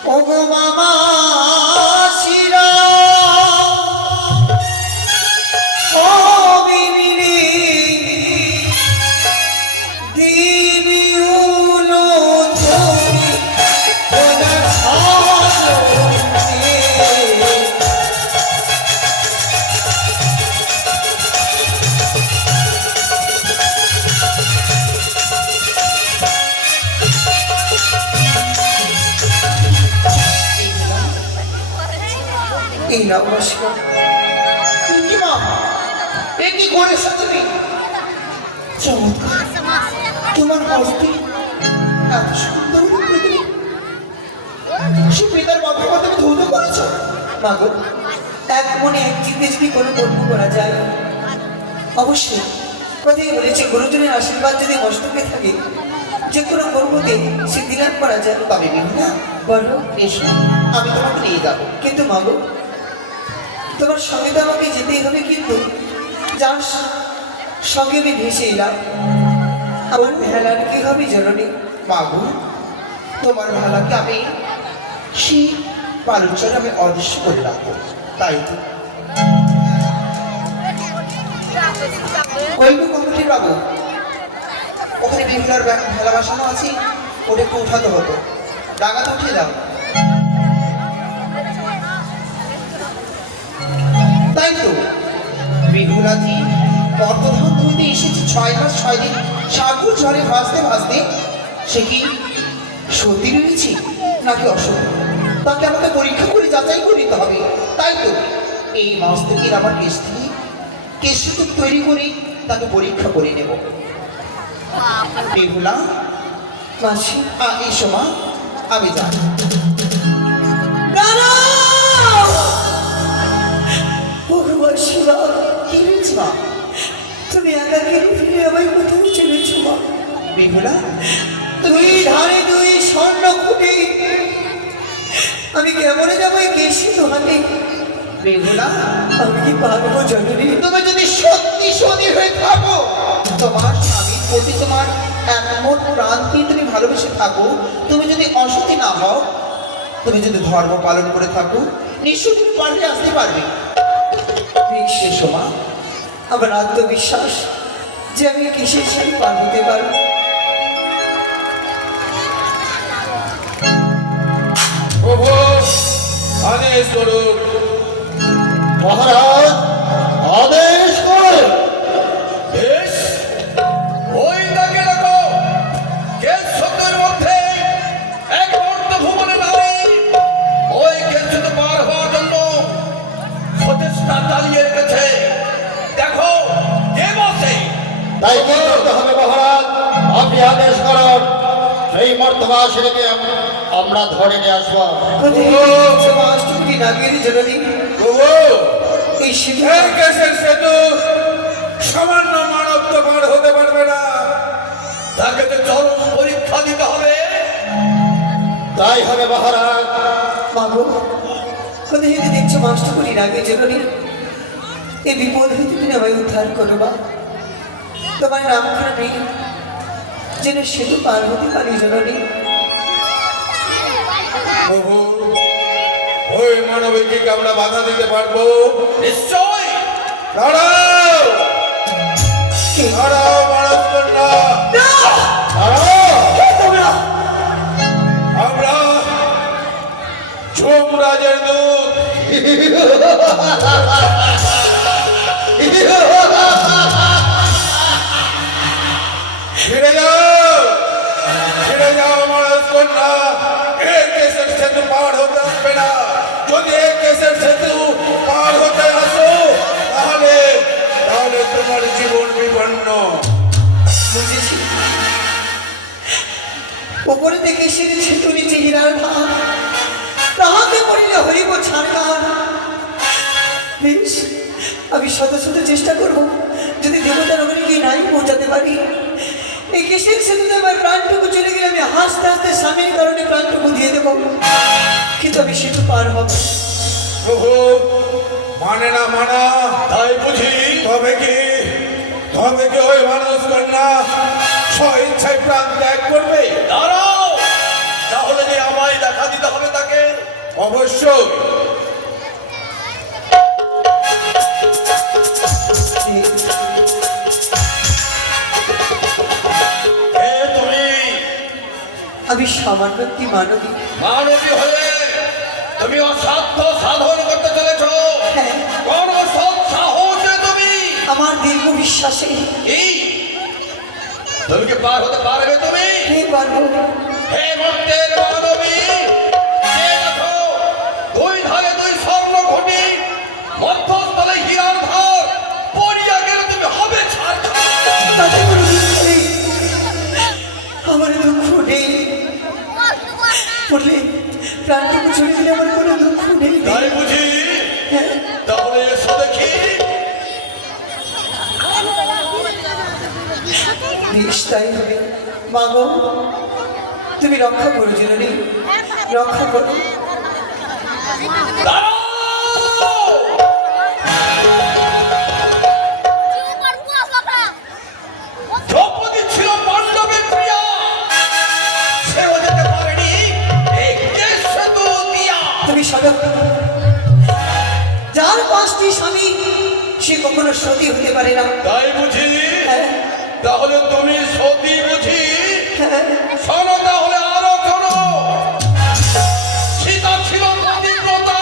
ওগো মামা শিরা ও বিমিলি দিবি উলো ধরি ওনা সাজে এই নমস্কার কি মা এ কি করেছো তুমি চমৎকার তোমার হস্তে এত সুন্দর পৃথিবী সে পিতার বাবার কথা তুমি ধৌত করেছো মা গো এক মনে এক চিন্তে যদি কোনো কর্ম করা যায় অবশ্যই কথাই বলেছে গুরুজনের আশীর্বাদ যদি মস্তকে থাকে যে কোনো কর্মকে সিদ্ধি লাভ করা যায় তবে বিনা বলো এসো আমি তোমাকে নিয়ে যাবো কিন্তু মা গো তোমার সঙ্গে তো আমাকে যেতেই হবে কিন্তু যার সঙ্গে আমি ভেসে এলাম আমার ভেলার কি হবে জননী বাবু তোমার ভালাকে আমি সেই পালুচরে আমি অদৃশ্য করে রাখবো তাই তো ওইটু কমিটির বাবু ওখানে বিহুলার ভেলা বাসানো আছে ওটা একটু উঠাতে হতো ডাঙাতে উঠিয়ে দাও তাই তো বিহুলাজি বর্তধান হইতে এসেছে 6 মাস 6 দিন সাগর ঝড়ে ভাসতে ভাসতে সে কি সত্যি রয়েছে নাকি অসত্য তাকে আমাকে পরীক্ষা করে যাচাই করে নিতে হবে তাই তো এই মাস থেকে আমার কেশ তৈরি করে তাকে পরীক্ষা করে নেব বিহুলা মাসি এই সময় আমি যাই ভগবান শিবা কি হয়েছে মা তুমি একাকে ফিরে আমায় কোথাও চলেছো মা বিহুলা দুই ধারে দুই স্বর্ণ খুঁটি আমি কেমনে যাবো এই কেশিত হাতে বিহুলা আমি কি পারবো জননী তুমি যদি সত্যি সতী হয়ে থাকো তোমার স্বামীর প্রতি তোমার এমন প্রাণ দিয়ে তুমি ভালোবেসে থাকো তুমি যদি অসতী না হও তুমি যদি ধর্ম পালন করে থাকো নিশ্চয় তুমি পারবে আসতে পারবে সে সময় আমার আত্মবিশ্বাস যে আমি কিসের সাথে পার হতে পারবো প্রভু আদেশ করুন মহারাজ আদেশ করুন বেশ ওই দাগে রাখো কেশ শব্দের মধ্যে এক অর্থ ভুবনে নারী ওই কেশ পার হওয়ার জন্য সচেষ্টা চালিয়ে রেখেছে দেখো কে বসে তাই কি করতে হবে মহারাজ আপনি আদেশ করুন সেই মর্তবাসীকে আমরা ধরে নিয়ে আসবো মাস্টুকি নাগের জননী প্রভু এই সিদ্ধ এই কেশের সেতু সামান্য মানব তো পার হতে পারবে না তাকে তো চরম পরীক্ষা দিতে হবে তাই হবে মহারাজ মাগো কোথায় যদি দেখছো মাস্টুকুরি নাগের জননী এই বিপদ হইতে তুমি আমায় উদ্ধার করো বা তোমার নামখানা নেই যেন সেতু পার হতে পারি জননী প্রভু ওই মানবিককে আমরা বাধা দিতে পারবো নিশ্চয় দাঁড়াও দাঁড়াও মানব কন্যা আমরা যমরাজের দূত ফিরে যাও মানব কন্যা এই কেসের সেতু পার হতে আসবে না যদি এই কেসের সেতু পার হতে আসো তাহলে তোমার জীবন বিপন্ন বুঝেছি উপরে দেখে সেরে সেতু নিচে হীরার ভাব তাহাতে পড়িলে হরিব ছাড়গান বেশ আমি শত শত চেষ্টা করব যদি দেবতা নগরী গিয়ে নাই পৌঁছাতে পারি এই কেসের সেতুতে আমার প্রাণটুকু চলে গেলে আমি হাসতে হাসতে স্বামীর কারণে প্রাণটুকু দিয়ে দেবো কিন্তু আমি সেতু পার হব প্রভু মানে না মানা তাই বুঝি তবে কি ওই মানুষ কন্যা স্ব ইচ্ছায় প্রাণ ত্যাগ করবে দাঁড়াও তাহলে যে আমায় দেখা দিতে হবে তাকে অবশ্যই। কে তুমি? আমি সামান্য একটি মানবী। মানবী হয়ে তুমি অসাধ্য সাধন করতে চলেছ। হ্যাঁ, কোন সৎ সাহসে তুমি আমার দীর্ঘ বিশ্বাসে কি তুমি কি পার হতে পারবে তুমি? পারবো। হে মর্তের মানবী, কে দেখো দুই ধারে দুই স্বর্ণ ঘটি, মধ্যস্থলে হীরার ধার, পড়িয়া গেলে তুমি হবে ছারখার। তাতে কোনো দুঃখ নেই, আমার দুঃখ নেই। বললে প্রাণটুকু চলে গেলে আমার কোনো দুঃখ নেই। তাই বুঝি? তাহলে এসো দেখি। বেশ তাই হবে। মা গো, তুমি রক্ষা করো জননী, রক্ষা করো। দাঁড়াও! দ্রৌপদী ছিল পাণ্ডবের প্রিয়া, সেও যেতে পারেনি এই কেশদু দিয়া। তুমি সদক, যার 5টি স্বামী সে কখনো সতী হতে পারে না। তাই বুঝি? হ্যাঁ, তাহলে তুমি সতী বুঝি? হ্যাঁ, শোনো তাহলে আরো শোনো। সীতা ছিল পতিব্রতা,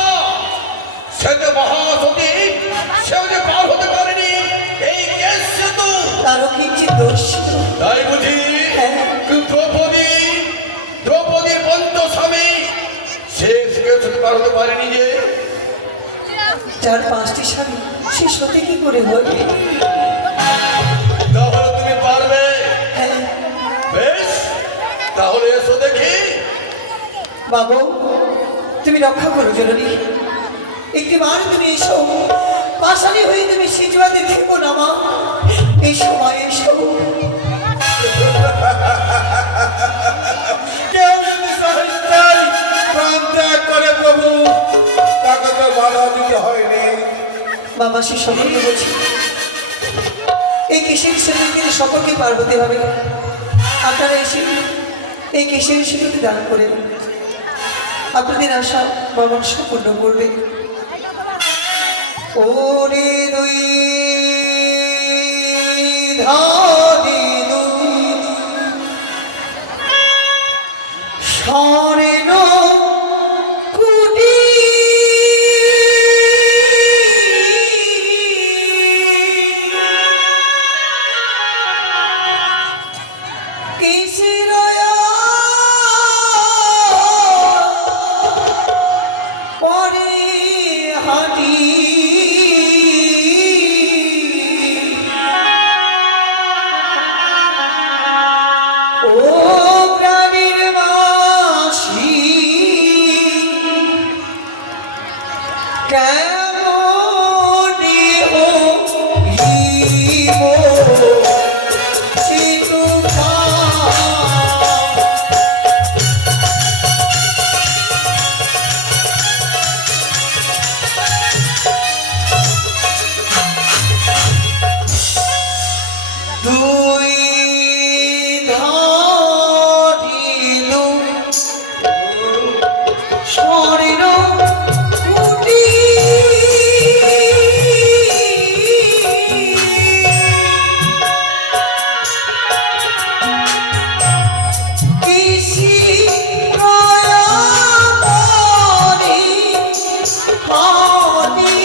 সে যে মহাসতী, সেও যে পার হতে পারেনি এই কেশদু। তারও কিঞ্চিৎ দোষ ছিল। তাই বুঝি? হ্যাঁ, দ্রৌপদীর পঞ্চস্বামী শেষ কেশদু পার হতে পারেনি যে। যার 5টি স্বামী সে সতী কি করে হবে? তাহলে তুমি পারবে? হ্যাঁ বেশ, তাহলে এসো দেখি। বাবু, তুমি রক্ষা করো জননী, একটিবার তুমি এসো। পাশানি হয়ে তুমি সিজুয়াতে থেকো না মা, এই সময় এসো। কেউ যদি সাহিত্যায় প্রাণ ত্যাগ করে প্রভু, তাকে তো বাধা দিতে হয়নি। বাবা সে সকলকে বলছি, এই কেশের সেতু কিন্তু সকলকে পার হতে হবে। আপনারা এসে এই কেশের সেতুতে দান করেন, আপনাদের আশা বাবা সম্পূর্ণ করবে। ওরে দুই ধারে দুই স্বর্ণ কুটি, কিসের পরে হাঁটি ও প্রাণীর মাসি, কেমনে হইব চিন্তা। দুই ধারিল স্বর্ণ কুটি, কিসি প্রয়ামরি হানি।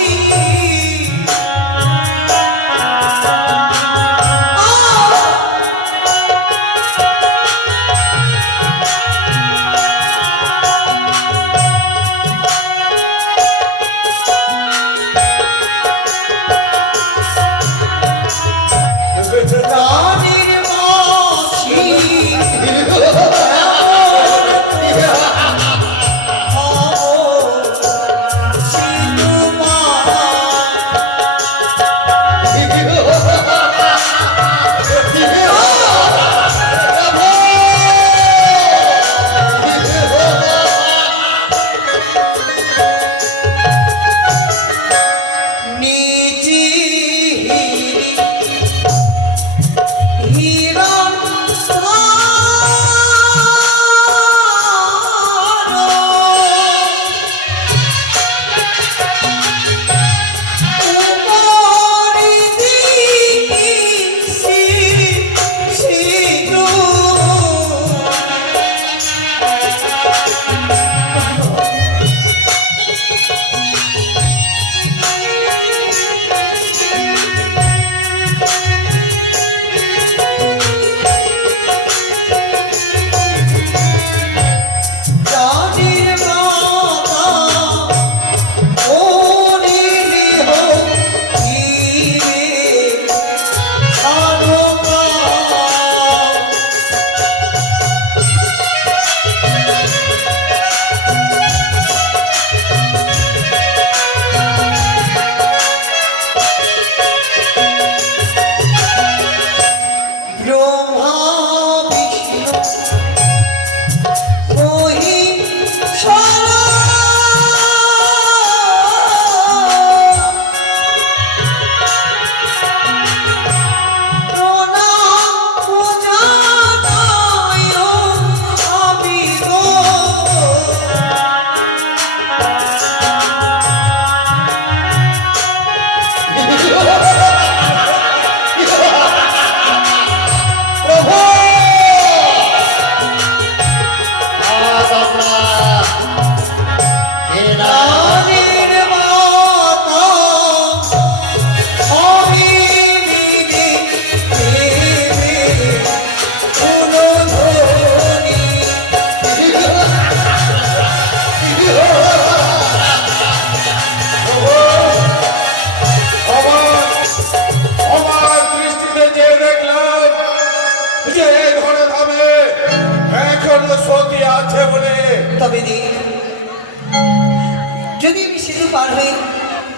যদি আমি সেতু পার হয়ে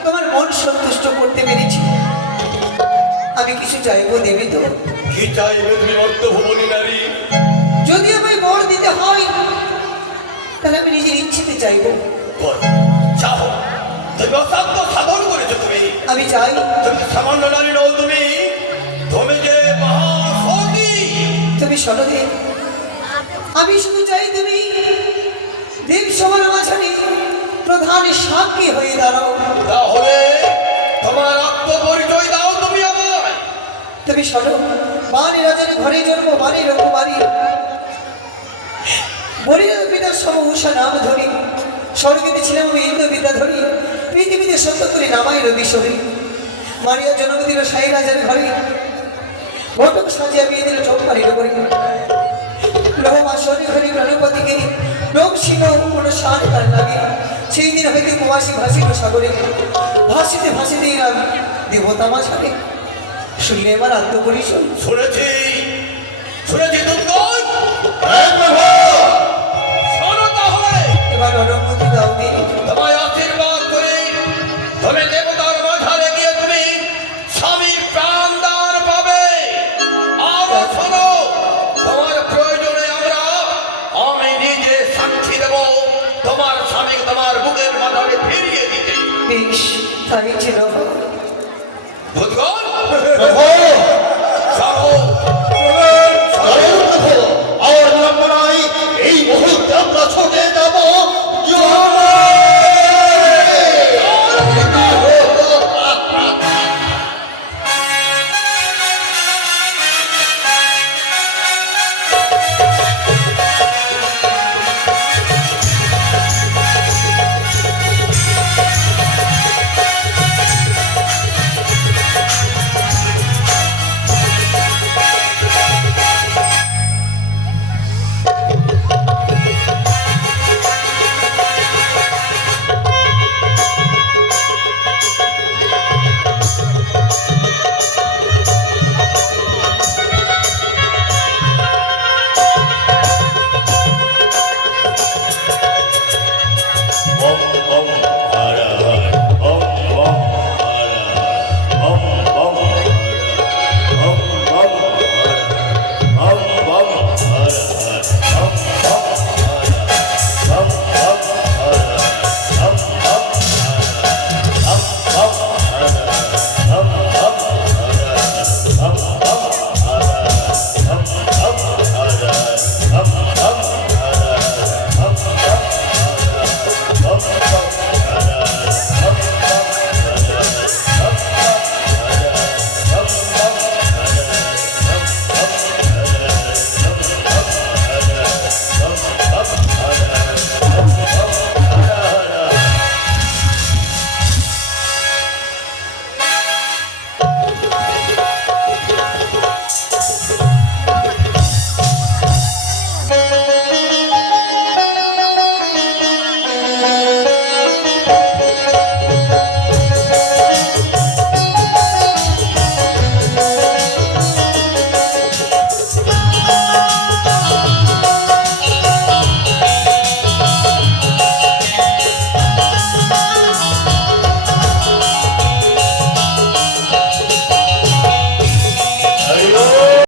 তোমার মন সন্তুষ্ট করতে পেরেছি, আমি কিছু চাইবো, দেবে তো? কি চাইবে তুমি অর্থভুবনী নারী? যদি আমায় বর দিতে হয় তাহলে আমি নিজের ইচ্ছেতে চাইবো। বল, চাও। তুমি অসাধ্য সাধন করেছো তুমি। আমি চাই তুমি সামান্য নারী নও তুমি। তুমি যে মহাসতী। তুমি সরদেব, আমি শুধু চাই তুমি দেব সবার মাঝারে প্রধান সাক্ষী হয়ে দাঁড়াও। তাহলে তোমার আত্মপরিচয় দাও তুমি আমায়। তুমি শোনো, বাণী রাজার ঘরে জন্ম, বাণী রঘুবাড়ি, বলির পিতার সম উষা নাম ধরি, স্বর্গেতে ছিলাম আমি ইন্দ্র বিদ্যা ধরি, পৃথিবীতে সত্য করে নামাই রবি শরী। মারিয়া জন্ম দিল সাই রাজার ঘরে, ঘটক সাজিয়া বিয়ে দিল চৌপানির উপরে। লোহমাসনে ঘরে গণপতিকে লোক সিংহ কোনো সার তার লাগে। সেই দিন হইতে প্রবাসী ভাসিল সাগরে, ভাসিতে ভাসিতে এলাম দেবতা মাঝারে। শুনলে আমার আত্মপরিচয়? শুনেছি, শুনেছি দুর্গন। শোনো তাহলে, এবার অনুমতি দাও দিন। তোমায় আশীর্বাদ করি। তুমি দেবতার মাঝারে গিয়ে তুমি স্বামীর প্রাণ দান পাবে। আর শোনো, তোমার প্রয়োজনে আমি নিজে সাক্ষী দেব তোমার স্বামী তোমার বুকের মাঝারে ফিরিয়ে দিতে। বেশ, তাই ছিল। দুর্গন, প্রভু